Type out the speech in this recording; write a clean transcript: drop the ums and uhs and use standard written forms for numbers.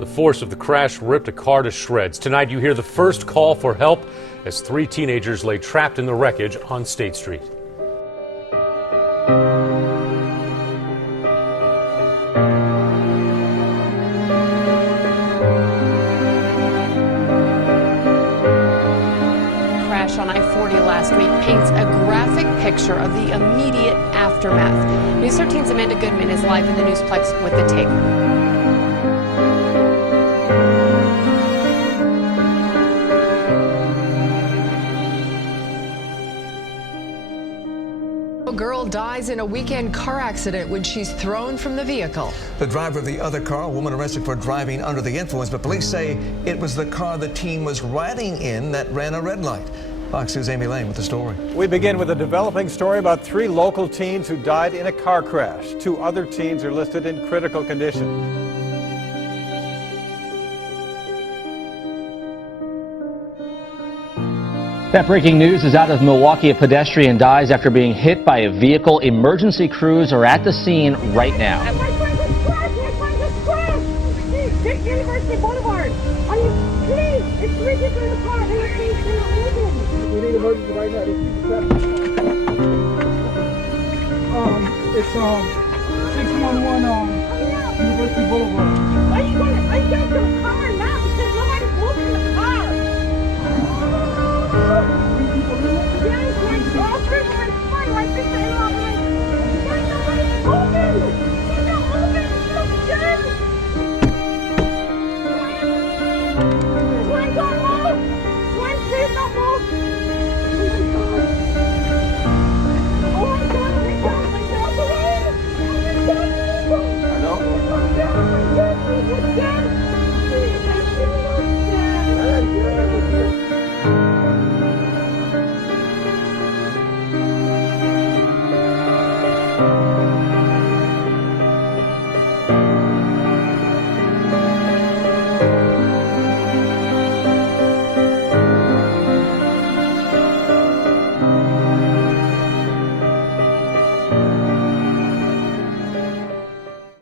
The force of the crash ripped a car to shreds. Tonight, you hear the first call for help as 3 teenagers lay trapped in the wreckage on State Street. Crash on I-40 last week paints a graphic picture of the immediate aftermath. News 13's Amanda Goodman is live in the Newsplex with the tape. A girl dies in a weekend car accident when she's thrown from the vehicle. The driver of the other car, a woman arrested for driving under the influence, but police say it was the car the teen was riding in that ran a red light. Fox News' Amy Lane with the story. We begin with a developing story about 3 local teens who died in a car crash. 2 other teens are listed in critical condition. That breaking news is out of Milwaukee. A pedestrian dies after being hit by a vehicle. Emergency crews are at the scene right now. My friend just crashed! Take University Boulevard! Are you please? It's rigid in the car. They are moving. We need emergency right now. It's 611 University Boulevard. Are you going to get to the car now? Because nobody's moving the car. Yes, all 3 of them are fine. My sister-in-law